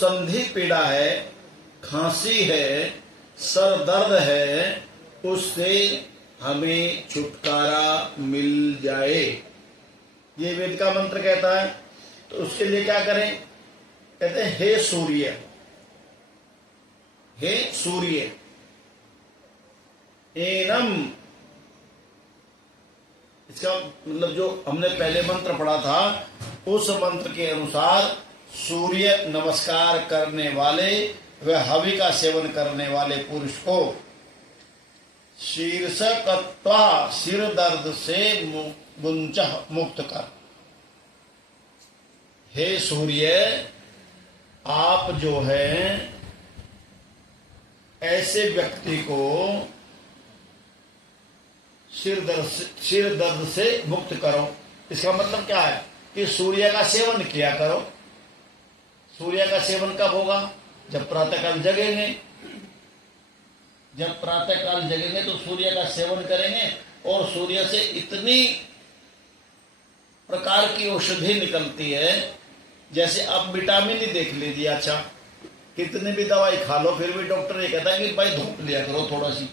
संधि पीड़ा है, खांसी है, सर दर्द है, उससे हमें छुटकारा मिल जाए, ये वेद का मंत्र कहता है। तो उसके लिए क्या करें? कहते हैं हे सूर्य, हे सूर्य, एनम, इसका मतलब जो हमने पहले मंत्र पढ़ा था उस मंत्र के अनुसार सूर्य नमस्कार करने वाले व हवि का सेवन करने वाले पुरुष को शीर्षकत्वा, सिर दर्द से मुंचः मुक्त कर। हे सूर्य, आप जो है ऐसे व्यक्ति को सिर दर्द से मुक्त करो। इसका मतलब क्या है कि सूर्य का सेवन किया करो। सूर्य का सेवन कब होगा? जब प्रातःकाल जगेंगे। जब प्रातःकाल जगेंगे तो सूर्य का सेवन करेंगे और सूर्य से इतनी प्रकार की औषधि निकलती है, जैसे आप विटामिन ही देख लीजिए। अच्छा, कितनी भी दवाई खा लो फिर भी डॉक्टर ये कहता है कि भाई धूप लिया करो थोड़ा सी।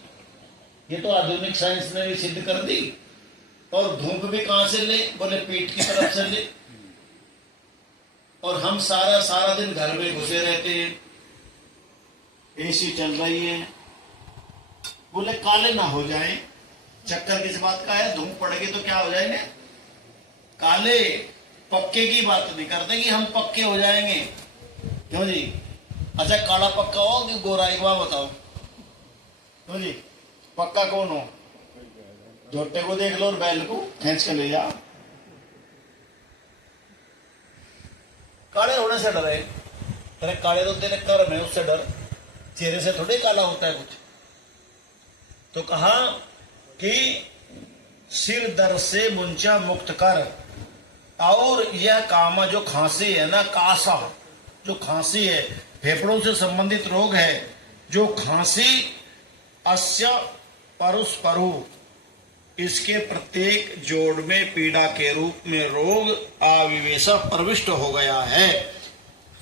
ये तो आधुनिक साइंस ने भी सिद्ध कर दी। और धूप भी कहां से ले? बोले पीठ की तरफ से ले। और हम सारा दिन घर में घुसे रहते हैं, एसी चल रही है, बोले काले ना हो जाएं। चक्कर किस बात का है? धूप पड़ेगी तो क्या हो जाएंगे? काले। पक्के की बात नहीं करते कि हम पक्के हो जाएंगे। क्यों जी? अच्छा, काला पक्का हो कि गोरा? एक बार बताओ। क्यों जी? पक्का कौन हो? जोटे को देख लो और बैल को खींच के ले जाओ। काले होने से डरे? तेरे काले तो तेरे कर्म है, उससे डर। चेहरे से थोड़े काला होता है कुछ। तो कहा कि सिर दर्द से मुंचा मुक्त कर। और यह कामा, जो खांसी है ना, कासा, जो खांसी है, फेफड़ों से संबंधित रोग है, जो खांसी, अस्य परुस्परु, इसके प्रत्येक जोड़ में पीड़ा के रूप में रोग आविवेश प्रविष्ट हो गया है,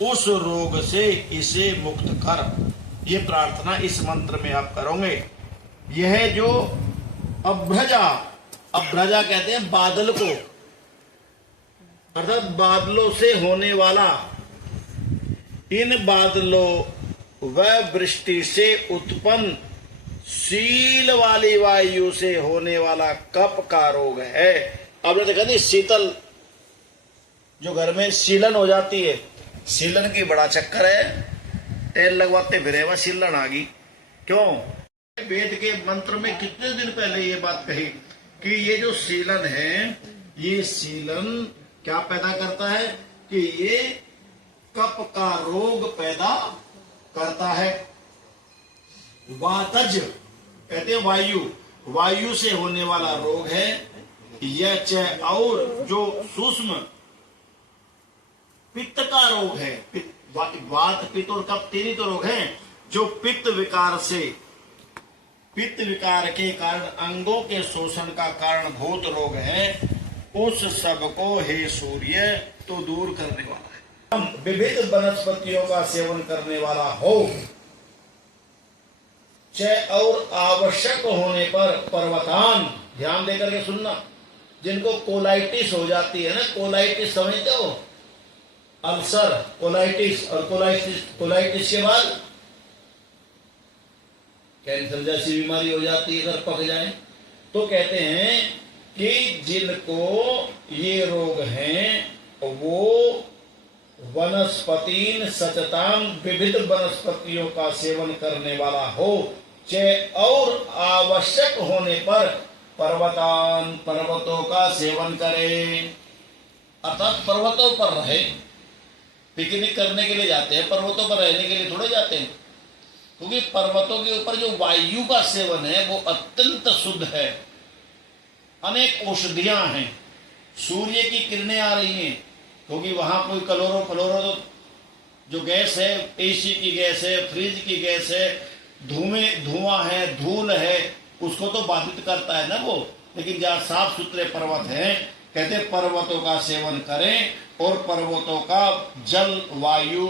उस रोग से इसे मुक्त कर। ये प्रार्थना इस मंत्र में आप करोगे। यह जो अभ्रजा, अभ्रजा कहते हैं बादल को, अर्थात बादलों से होने वाला, इन बादलों व वृष्टि से उत्पन्न शील वाली वायु से होने वाला कफ का रोग है। आपने देखा नहीं, शीतल, जो घर में सीलन हो जाती है, सीलन की बड़ा चक्कर है, तेल लगवाते फिरे वह सीलन आ गई। क्यों? वेद के मंत्र में कितने दिन पहले ये बात कही कि ये जो सीलन है, ये सीलन क्या पैदा करता है कि ये कफ का रोग पैदा करता है। वातज कहते हैं वायु, वायु से होने वाला रोग है यह। और जो सूक्ष्म पित्त का रोग है, वात, पित्त और कफ तीन ही तो रोग हैं, जो पित्त विकार से, पित्त विकार के कारण अंगों के शोषण का कारणभूत रोग है, उस सब को हे सूर्य तो दूर करने वाला है। हम विविध वनस्पतियों का सेवन करने वाला हो, और आवश्यक होने पर पर्वतान, ध्यान देकर के सुनना, जिनको कोलाइटिस हो जाती है ना, कोलाइटिस समझते हो? अल्सर, कोलाइटिस, और कोलाइटिस के बाद कैंसर जैसी बीमारी हो जाती है अगर पक जाए। तो कहते हैं कि जिनको ये रोग हैं वो वनस्पतीन सचताम, विविध वनस्पतियों का सेवन करने वाला हो, और आवश्यक होने पर पर्वतान, पर्वतों का सेवन करे। अर्थात पर्वतों पर रहे। पिकनिक करने के लिए जाते हैं, पर्वतों पर रहने के लिए थोड़े जाते हैं, क्योंकि पर्वतों के ऊपर जो वायु का सेवन है वो अत्यंत शुद्ध है। अनेक औषधियां हैं, सूर्य की किरणें आ रही हैं, क्योंकि वहां कोई क्लोरो तो जो गैस है, एसी की गैस है, फ्रिज की गैस है, धुआं है, धूल है, उसको तो बाधित करता है ना वो। लेकिन जहाँ साफ सुथरे पर्वत हैं, कहते पर्वतों का सेवन करें और पर्वतों का जल, वायु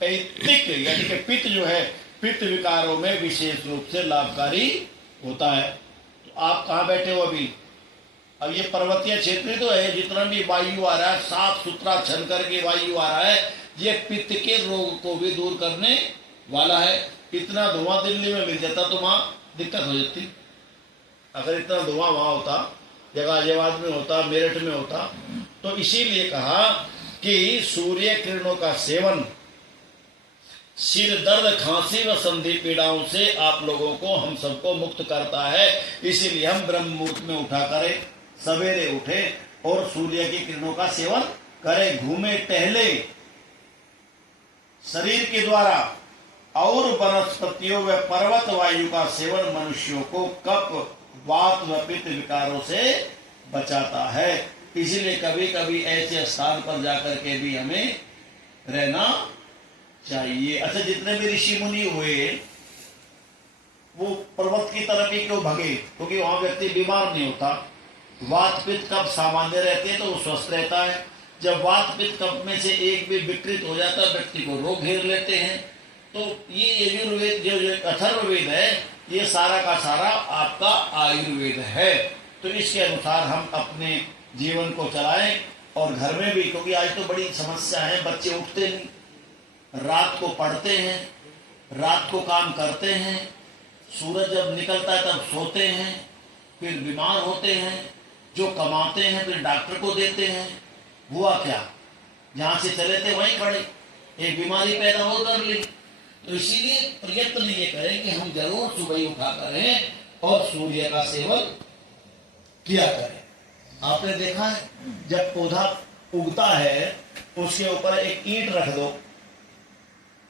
पैतृक यानी कि पित्त जो है, पित्त विकारों में विशेष रूप से लाभकारी होता है। तो आप कहाँ बैठे हो अभी? अब ये पर्वतीय क्षेत्र तो है, जितना भी वायु आ रहा है साफ सुथरा छन करके वायु आ रहा है, ये पित्त के रोग को भी दूर करने वाला है। इतना धुआं दिल्ली में मिल जाता तो वहां दिक्कत हो जाती। अगर इतना धुआं वहां होता, गाजियाबाद में होता, मेरठ में होता, तो इसीलिए कहा कि सूर्य किरणों का सेवन सिर दर्द, खांसी व संधि पीड़ाओं से आप लोगों को, हम सबको मुक्त करता है। इसीलिए हम ब्रह्म मुहूर्त में उठा करें, सवेरे उठे और सूर्य की किरणों का सेवन करें, घूमे टहले शरीर के द्वारा, और वनस्पतियों व पर्वत वायु का सेवन मनुष्यों को कफ, वात व पित्त विकारों से बचाता है। इसीलिए कभी कभी ऐसे स्थान पर जाकर के भी हमें रहना चाहिए। अच्छा, जितने भी ऋषि मुनि हुए वो पर्वत की तरफ ही क्यों भगे? क्योंकि वहां व्यक्ति बीमार नहीं होता। वात पित्त कफ सामान्य रहते हैं तो वो स्वस्थ रहता है। जब वात पित्त कफ में से एक भी विकृत हो जाता है, व्यक्ति को रोग घेर लेते हैं। तो ये यजुर्वेद जो अथर्ववेद है, ये सारा का सारा आपका आयुर्वेद है। तो इसके अनुसार हम अपने जीवन को चलाएं, और घर में भी, क्योंकि आज तो बड़ी समस्या है, बच्चे उठते नहीं, रात को पढ़ते हैं, रात को काम करते हैं, सूरज जब निकलता है तब सोते हैं, फिर बीमार होते हैं, जो कमाते हैं फिर डॉक्टर को देते हैं। हुआ क्या? जहां से चले थे वहीं खड़े, एक बीमारी पैदा हो कर ली। तो इसीलिए प्रयत्न ये करें कि हम जरूर सुबह उठा करें और सूर्य का सेवन किया करें। आपने देखा है, जब पौधा उगता है उसके ऊपर एक ईंट रख दो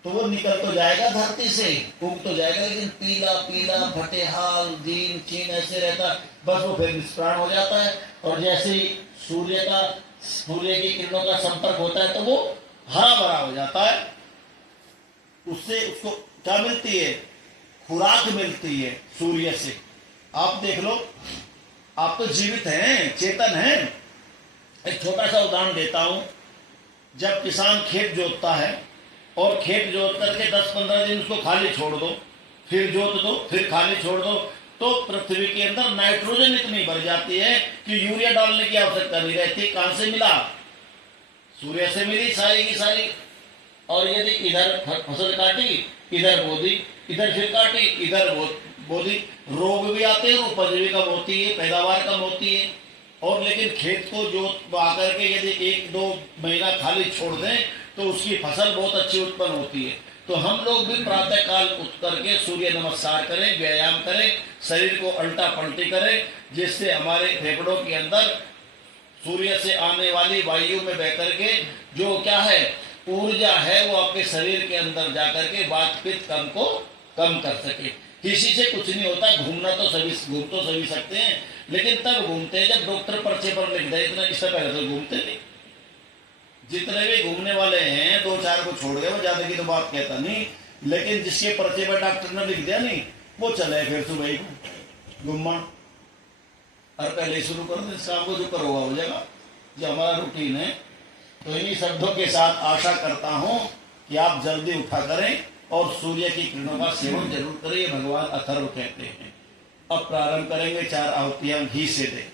तो वो निकल तो जाएगा धरती से, उग तो जाएगा, लेकिन पीला पीला फटेहाल जीन चीन ऐसे रहता, बस वो फिर निष्प्राण हो जाता है। और जैसे ही सूर्य की किरणों का संपर्क होता है तो वो हरा भरा हो जाता है। उससे उसको क्या मिलती है? खुराक मिलती है सूर्य से। आप देख लो, आप तो जीवित हैं, चेतन हैं। एक छोटा सा उदाहरण देता हूं। जब किसान खेत जोतता है और खेत जोत करके 10-15 दिन उसको खाली छोड़ दो, फिर जोत दो, फिर खाली छोड़ दो, तो पृथ्वी के अंदर नाइट्रोजन इतनी बढ़ जाती है कि यूरिया डालने की आवश्यकता नहीं रहती। कहां से मिला? सूर्य से मिली सारी की सारी। और यदि इधर फसल काटी, इधर बोदी, इधर फिर काटी, इधर बोदी, रोग भी आते हैं, उपज भी कम होती है, पैदावार कम होती है। और लेकिन खेत को जोत आकर के यदि 1-2 महीना खाली छोड़ दें तो उसकी फसल बहुत अच्छी उत्पन्न होती है। तो हम लोग भी प्रातः काल उठ करके सूर्य नमस्कार करें, व्यायाम करें, शरीर को अल्टा पलटी करें, जिससे हमारे फेफड़ों के अंदर सूर्य से आने वाली वायु में बह करके जो क्या है ऊर्जा है वो आपके शरीर के अंदर जाकर के वात पित्त कम को कम कर सके। किसी से कुछ नहीं होता, घूमना तो घूम तो सभी सकते हैं, लेकिन तब घूमते हैं जब डॉक्टर पर्चे पर लिख दे। इतना इससे पहले तो घूमते नहीं। जितने भी घूमने वाले हैं 2-4 को छोड़ गए, वो ज्यादा की तो बात कहता नहीं, लेकिन जिसके पर्चे पर डॉक्टर ने लिख दिया नहीं, वो चले फिर सुबह को घूमना। और पहले शुरू कर दे, शाम को जो करो हो जाएगा, जो हमारा रूटीन है। तो इन्हीं शब्दों के साथ आशा करता हूं कि आप जल्दी उठा करें और सूर्य की किरणों का सेवन जरूर करें। भगवान अथर्व कहते हैं। अब प्रारंभ करेंगे, 4 आहुतियां घी से दे।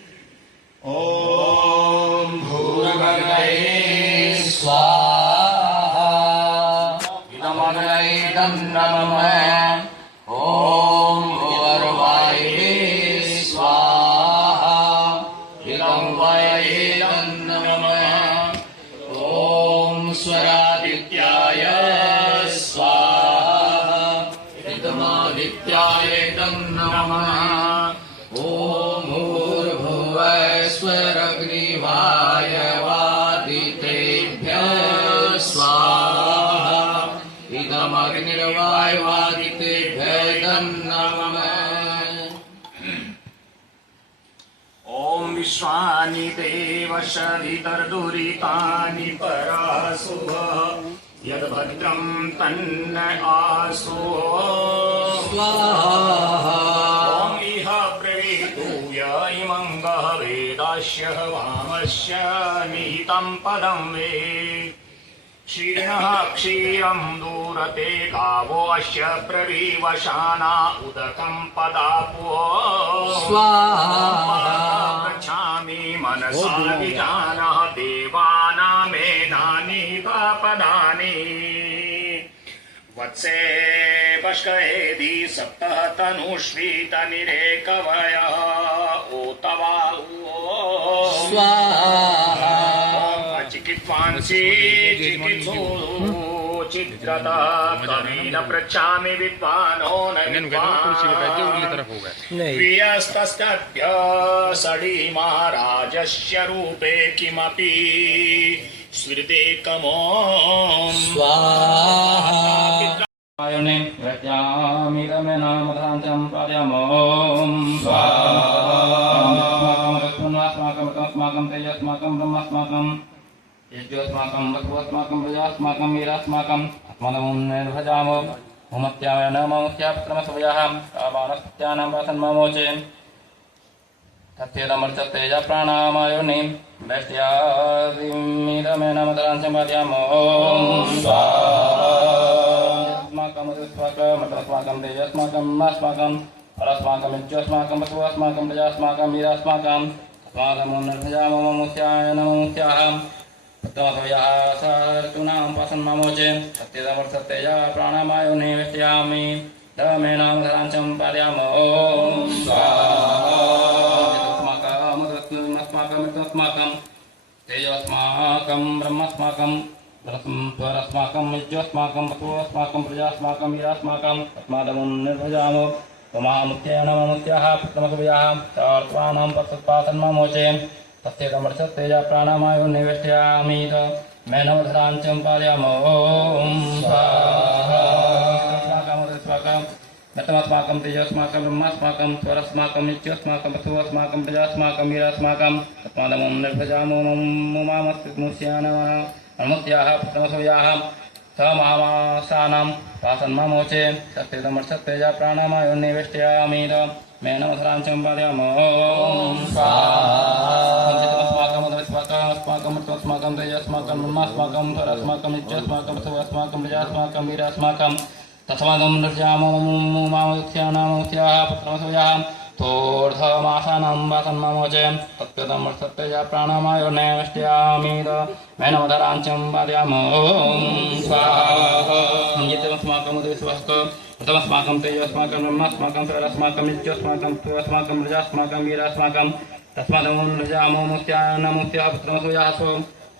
ओम भूर्भुवः स्वाहा इदमग्नैदं नमः। ओम भूर्भुवः स्वाहा इदं वैदं नमः। ओम स्वरादित्याय स्वाहा इदमादित्याय नमः। ओम स्वरग्निवाय वादितेभ्यः स्वाहा इदमग्निर्वाय वादितेभ्यः नमः। ओम विश्वानि देव शरितर्दुरितानि परासुः यद्भद्रं तन्न आसो स्वाहा। ओम इह प्रवेतूय इमं गहवेदास्य वामस्य निहितं पदं वे। क्षीणः क्षीरं दूरते गावो अस्य प्ररीवशाना उदकं पदापो स्वाहा गच्छामि मनसा विजानः देवानामेधानि पदानि वत्से पश्कयेदि सप्तः तनुष्वीतनिरे कवयः ओतवा स्वाहा चिकित्वांसि चिकित्सो चित्रता कवीन पृच्छामि विद्वानो न प्रियस्तस्याद्य सडी महाराजस्य रूपे किमपि स्मृते कमो स्वाहा आयुने व्रत्यामि रमे नाम धांचम पाद्यामो स्वाहास्माकं तेजस्माकं ब्रह्मास्माकं यज्ञोस्माकं वसुस्माकं प्रजास्माकं वीरास्माकं आत्मनमं निर्भजामो होमत्याय नमोत्यापत्रमसवयः आवानस्त्यानां वासन्ममोचे तथ्येदमर्चतेज प्राणामायुने वैष्ट्यादिं रमे नाम धांचम पाद्यामो स्वाहास्माकं तेजस्माकं अस्माकं परस्माकं यज्ञोस्माकं वसुस्माकं प्रजास्माकं वीरास्माकं स्वागमो निर्भजामो ममुत्याय नमोत्याः तमसवयः सर्तूनां पासन्ममोचे सत्यदमर्थतेज प्राणामायुने वेष्ट्यामि दमे नाम धराञ्चं पाद्यामो स्वाहास्माकं तेजस्माकं ब्रह्मास्माकं स्वरस्माकं यज्ञोस्माकं वसुस्माकं प्रजास्माकं वीरास्माकं तस्मादमुं निर्भजामो त्वमामुत्याय नमोत्याः पुत्रमसवयः सर्वाणां पत्सत्पासन्ममोचे तस्येदमर्थतेज प्राणामायुने वेष्ट्यामि मे नमो धराञ्चं पाद्यामो स्वाहास्माकं तेजस्माकं ब्रह्मास्माकं स्वरस्माकं यज्ञोस्माकं वसुस्माकं प्रजास्माकं वीरास्माकं तस्मादमुं निर्भजामो मुमामस्याः पुत्रमसवयः स महामासानां पासन्ममोचे तस्येदमर्थतेज प्राणामायुने वेष्ट्यामि मे नमो धराञ्चं पाद्यामो स्वाहास्माकं तेजस्माकं ब्रह्मास्माकं स्वरस्माकं यज्ञोस्माकं वसुस्माकं प्रजास्माकं वीरास्माकं तस्मादं निर्भजामो मुमामस्याः पुत्रमसवयः तोर्धमासानां वासन्ममोचे तत्पदमर्थतेज प्राणामायुने वेष्ट्यामि मे नमो धराञ्चं पाद्यामो स्वाहास्माकं तेजस्माकं ब्रह्मास्माकं स्वरस्माकं यज्ञोस्माकं वसुस्माकं प्रजास्माकं वीरास्माकं तस्मादं निर्भजामो मुत्याः पुत्रमसवयः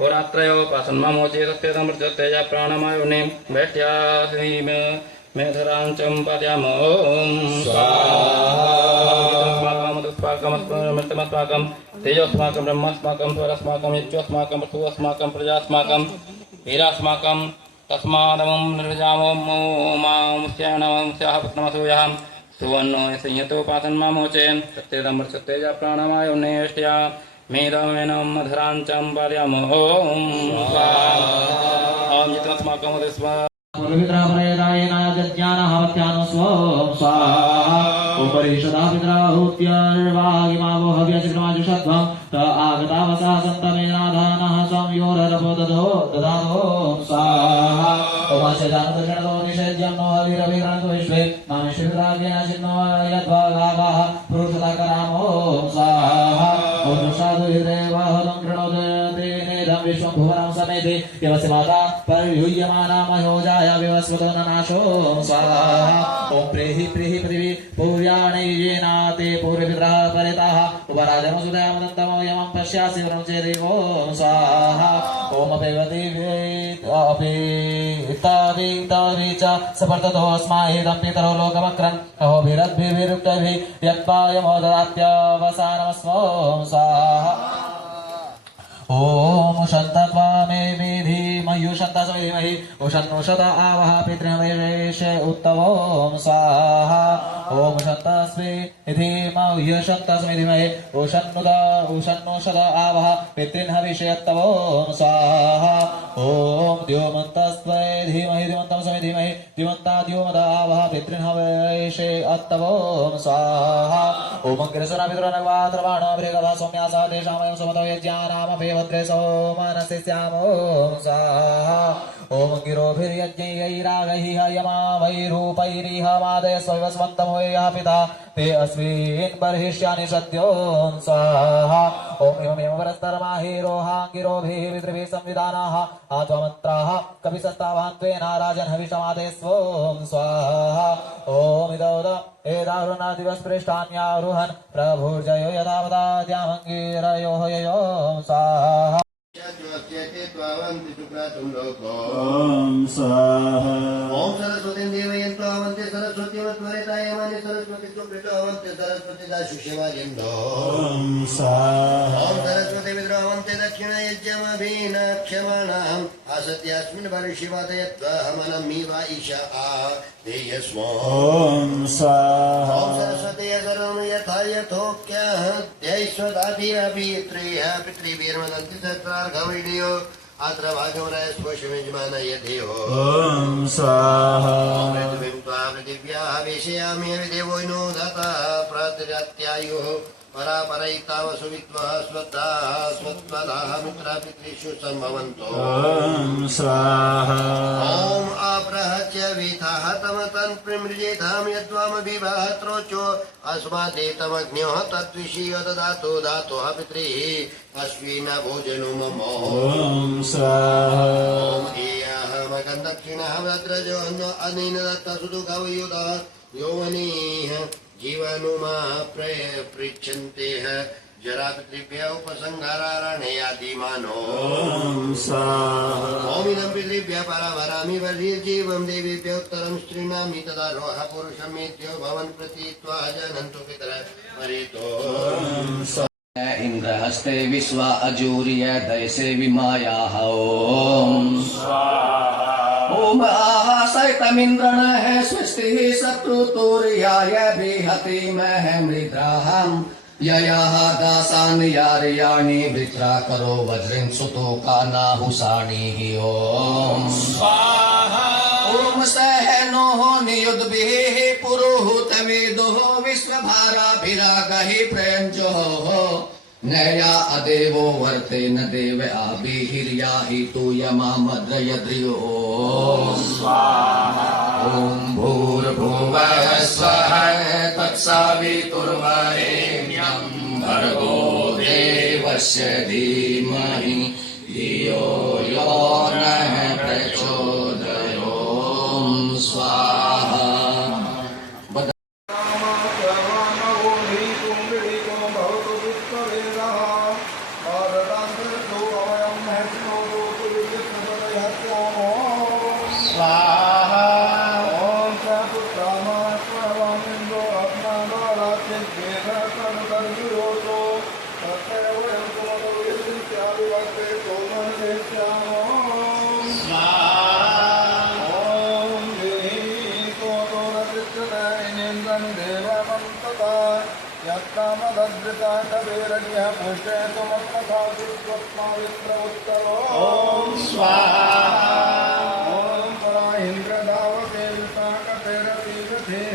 होरात्रयो पासन्ममोचे तस्येदमर्थतेज प्राणामायुने वेष्ट्यामि मे धराञ्चं पाद्यामो स्वाहास्माकं तेजस्माकं ब्रह्मास्माकं स्वरस्माकं यज्ञोस्माकं वसुस्माकं प्रजास्माकं वीरास्माकं तस्मादमुं निर्भजामो मुमामस्याः पुत्रमसवयः सुवर्णो संयतोपासन्ममोचे सत्येदमर्थतेज प्राणामायुने वेष्ट्यामि मे नमो धराञ्चं पाद्यामो ज्ञानहत्यानो स्वं स्वाहा उपरिषदा पितराहुत्यर्वागिमावो हव्यचिक्रमाजुषध्वं त आगतावसा सन्तमेनाधानः स्वं योररपो ददातो स्वाहा उमाशजानुदर्शनतो निषेध्यं नो हविरभिग्रन्थो विश्वे नामेश्वराज्ञाचिन्नो यद्भागाः पुरुषदाकरामो स्वाहा ॐ दुष्टादुर्देवाहतं कृणोदे नेदं विश्वं भुवनं समेते यवस्य माता परियुह्यमाना मयोजाय विवस्वतो ननाशो स्वाहा ॐ प्रेहि पृथिवी पूर्व्याणैयेनाते पूर्वपितरः परिताः उपराजमसुदयामदन्तमो यमं पश्यासि वरं चेदेवो स्वाहा ॐ अपेवतिवेतावेतावे च सपर्ततोऽस्माहेदं पितरो लोकमक्रन् अहोभिरद्भिर्विरुक्तभिः यत्पायमो ददात्यवसानमस्मो स्वाहा ॐ शन्तत्वा मे विधिमयु शन्तसविधिमहि उषन्नुषत आवह पितृवेश उत्तमो स्वाहा ॐ शन्तस्मै धीमहि शन्तस्मिधिमहि उषन्नुषत आवह पितृन्हविषयत्तमो स्वाहा ॐ द्योमन्तस्मै धीमहि द्योमन्तं समिधिमहि द्योमन्ता द्योमद आवह पितृन्हविष अत्तमो स्वाहा ॐ अग्रेसुरपितृनगवात्रवाणो सौम्यासा तेषामयं सुमतो यज्ञानामपि भद्रे सोमनस्य स्यामो स्वाहा ओम गिरोभिर्यज्ञैरागैः यमा वैरूपैरिह मादय स्वस्वन्तम यः पिता ते अस्मिन् बर्हिष्यानि सद्यों स्वाहा ओम इमं वरस्तरमाहिरोहां गिरोभिः पितृभिः संविधानाः आत्ममन्त्राः कविसस्तावान्त्वेन राजन् हविषमादे स्वों स्वाहा ओम इदौद एदारुणादिवस्पृष्टान्यारुहन् प्रभुर्जयो यथावदाद्यामङ्गिरयोः ययों स्वाहा ओम स्वाहा ओम सरस्वती देवयन्तो अवन्ते सरस्वती वत्वरितायमाने सरस्वती सुप्रीतो अवन्ते सरस्वती दाशुषेवार्यन्दो ओम स्वाहा ओम सरस्वती विद्रो अवन्ते दक्षिणयज्ञमभिनक्षमाणाम् असत्यास्मिन् वर्षिवादयत्वहमनमीवा ईशा देयस्मो ओम स्वाहा ओम सरस्वती अगरं यथा यथोक्यः दैश्वदाभिरभित्रेयः पितृभिर्मदन्ति सत्रार्घविडियो अत्र भागवराय स्पोषमिजमानयधेयो ओम स्वाहा पृथिव्याः वेशयामि देवो नो दाता प्रत्यत्यायुः परापरैतावसुवित्वः स्वत्ताः स्वत्वदाः मित्रापितृषु सम्भवन्तो ओम स्वाहा ॐ आप्रहच्य वीथाः तमतन् प्रमृजेतां यद्वामभिवाहत्रोचो अस्मादेतमग्न्योः तद्विषीय ददातु धातोः पितृः अश्विन भोजनो मम ओम स्वाहा ॐ एयाहमगन्धक्षिणः भद्रजो अनेन दत्तसुदुःखवयोधः यौवनेः जीवानुमा पृच्छन्ते जरा पितृभ्य उपसंहारारणयादिमानो ओम स्वाहा ॐ इदं पितृभ्यः परवरामि वर्षीर्जीवं देवीभ्य उत्तरं स्त्रीणामि तदा रोह पुरुषमेत्यो भवन् प्रतीत्वा जानन्तु पितरः परितो इंद्रहस्ते विश्वा अजूर्य दैसे विमायाः ओम ओम आहासैतमिन्द्रण है स्वस्तिः शत्रुतुर्याय बृहति मह मृद्राहं ययाः दासान् यार्याणि वृत्रा करो वज्रिं सुतो कानाहुषाणिः ओम ओम सहनो नियुद्भिः पुरुहूतवेदोः विश्वभाराभिरागः प्रयञ्जोः नया अदेवो वर्ते न देव आभिर्या हि तु यमामद्रयद्रियो ओम भूर्भुवः स्वः तत्सवितुर्वरेण्यं भर्गो देवस्य धीमहि धियो यो नः प्रचोदयात् स्वाहा ओम स्वाहा ओम परा इंद्रदावते विशाखतेरतीरथेः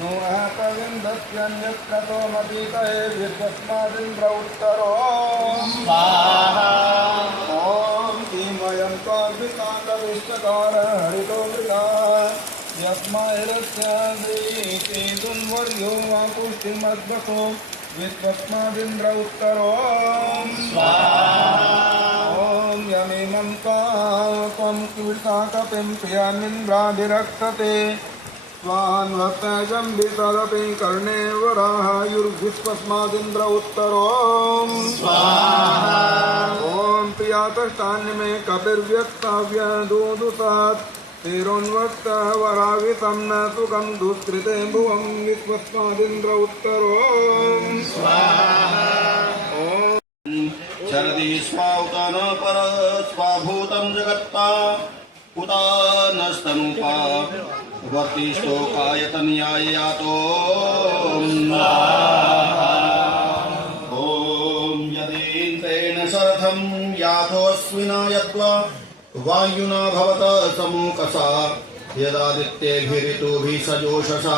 नो आपविन्दत्यन्यक्रतो मतीतये विद्वस्मादिन्द्र उत्तरो स्वाहा ओम किमयं त्वाभिकान्तविष्टकार हरितो मृगाः यस्माैरस्याद्रीकेतुन्वर्यो वा पुष्टिमद्भको विद्वस्मादिन्द्र उत्तरो स्वाहा ॐ यमिमं त्वं कीर्ताकपिम्प्यामिन्द्राभिरक्षते स्वान्वक्तजं वितरपि कर्णे वराहायुर्विश्वस्मादिन्द्र उत्तरो स्वाहा ॐ प्रियातष्टान्यमे कपिर्व्यक्ताव्य दूदुसात् तिरोन्वक्त वरावितं न सुखं दुष्कृते भुवं विश्वस्मादिन्द्र उत्तरो स्वाहा शरदि स्वाउतन पर स्वाभूतं जगत्ता उतानस्तनुपा वर्तिष्ठोकायतन्याय यातो ॐ यदीन्द्रेण शरथं याथोऽस्विना यत्वा वायुना भवत समूकसा यदादित्यैर्भिरितुभिः सजोषसा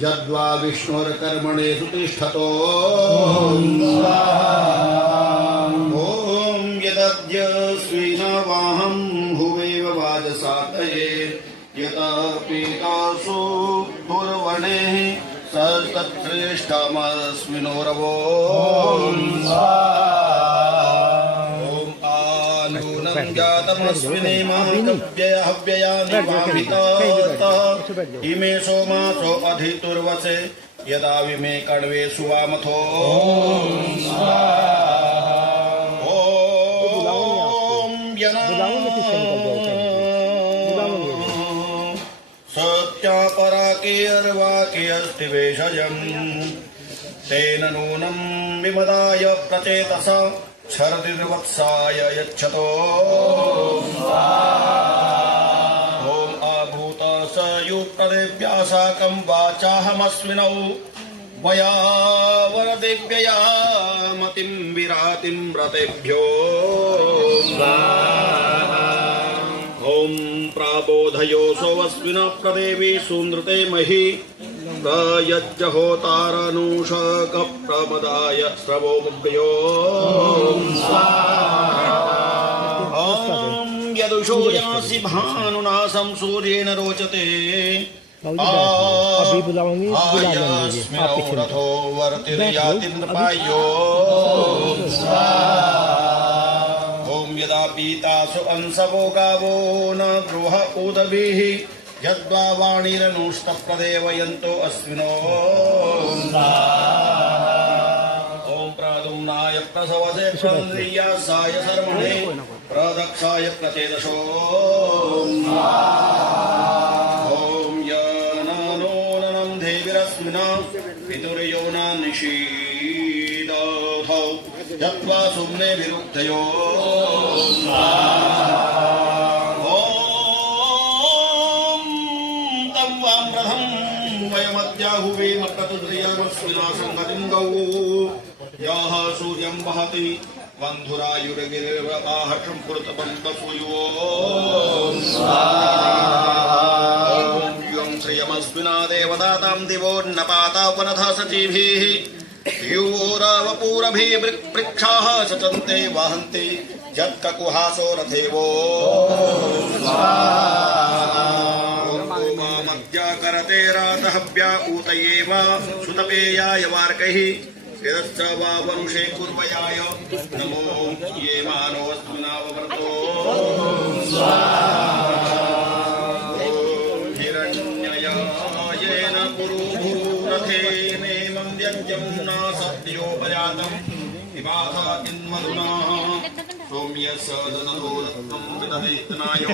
यद्वा विष्णोर्कर्मणेषु तिष्ठतो ॐ यदद्य स्विना वाहं भुवेव वा पीतासु दुर्वणेः सस्तत्श्रेष्ठमस्मिनोरवो ॐ आनूनं जातमस्मिनेमाकव्ययहव्ययानि वामिताः इमे सोमासो अधितुर्वसे यदा विमे कण्वे सुवामथो सत्यापराकेर्वाक्यस्ति भेषजम् तेन नूनं विमदाय प्रचेतस शरदिर्वत्साय यच्छतो ॐ आभूत स युक्तदेव्या साकं वाचाहमस्मिनौ वया वरदेव्यया मतिं विरातिं व्रतेभ्यो ॐ प्राबोधयोऽसो अस्मिन् प्रदेवी सुनृते महि प्रयज्जहोतारनुषकप्रमदाय श्रवोमुभ्यो ॐ यदुषो यासि भानुनासं सूर्येण रोचते आयस्मिनौ रथो वर्तिर्यातीन्द्रपायो ॐ यदा पीतासु अंसवो गावो न गृह उदभिः यद्वा वाणीरनुष्टप्रदेवयन्तो अस्मिनो ॐ प्रादुम्नाय प्रसवसे प्रन्द्रियासाय सर्मणे प्रदक्षाय प्रचेदशो ॐ यननोननं देवीरस्मिन् पितुर्योना निषीदथौ यत्वा सुम्ने विरुद्धयो वयमद्याहुवेम क्रतुर्यमस्मिना सङ्गतिं गौ यः सूर्यं वहति बन्धुरायुर्गिरिर्वताहर्षं पुरतबन्धसूयो ॐ श्रियमस्मिना देवदातां दिवोन्नपाता वनथा सचीभिः यूरावपूरभिः वृक्षाः सचन्ते वहन्ति यत्ककुहासो रथेवो करते रातहव्या ऊतयेव सुतपेयाय वार्कैः यदश्च वा वरुषे कुर्वयाय नमो ये मानोऽस्मिनाववर्तो हिरण्ययायेन कुरु भूरथेनेमं व्यञ्जं न सत्योपजातम् विभासा किन्मधुना सौम्यस्य ददतो रत्नं विदधेतनायो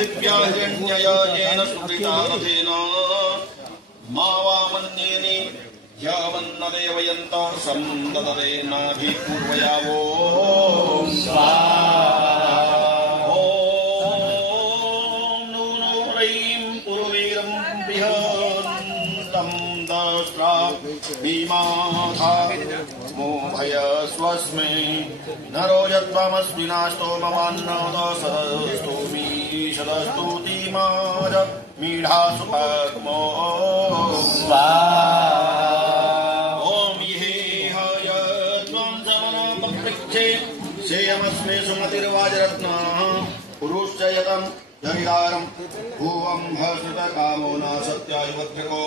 दिव्याहिरण्ययाजेन सुकृतानथेन मा वामन्येनि यावन्न देवयन्तः सन्ददतेनाभिपूर्वयावो ॐ नूनो रयीं पुरवीरं बृहन्तं दस्रा भीमाथा मोभयस्वस्मै नरो यद्वामस्मिनास्तोममान्नदसरस्तोमीशदस्तुतिमाज मीढासुपक्मो ॐ इहेह यद्वं समनपपृच्छे सेयमस्मे सुमतिर्वाजरत्नः पुरुश्च यतं धनिधारं भुवं हसृतकामो न सत्यायुवद्भृगो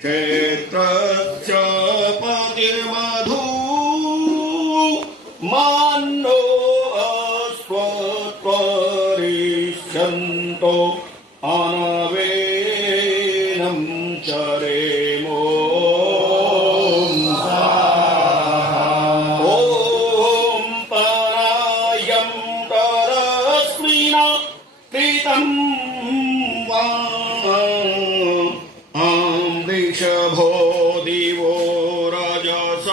क्षेत्रस्य पतिर्मधु मान्नो अस्त्वरिष्यन्तो अनवेनं चरेमो ॐ परायं परस्मिना प्रीतं वा वृषभो दिवो राजस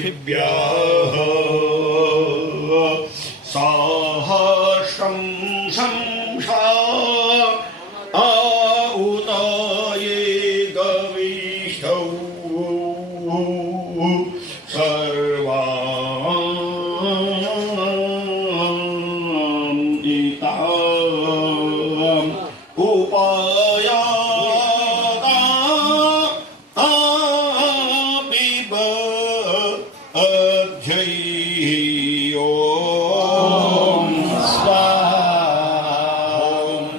पृथिव्याः सहस्रं शंसा आउताये गविष्ठौ सर्वान् इताम् उपायाता पिब अध्यय्यो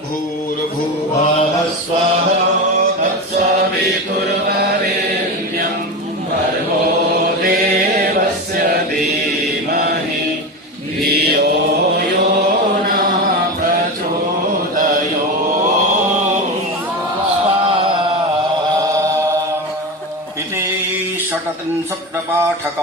भूर्भुवः स्वः तत्सवितुर्वरेण्यं भर्गो देवस्य धीमहि धियो यो न प्रचोदयात्। इति षट्त्रिंशत्पाठक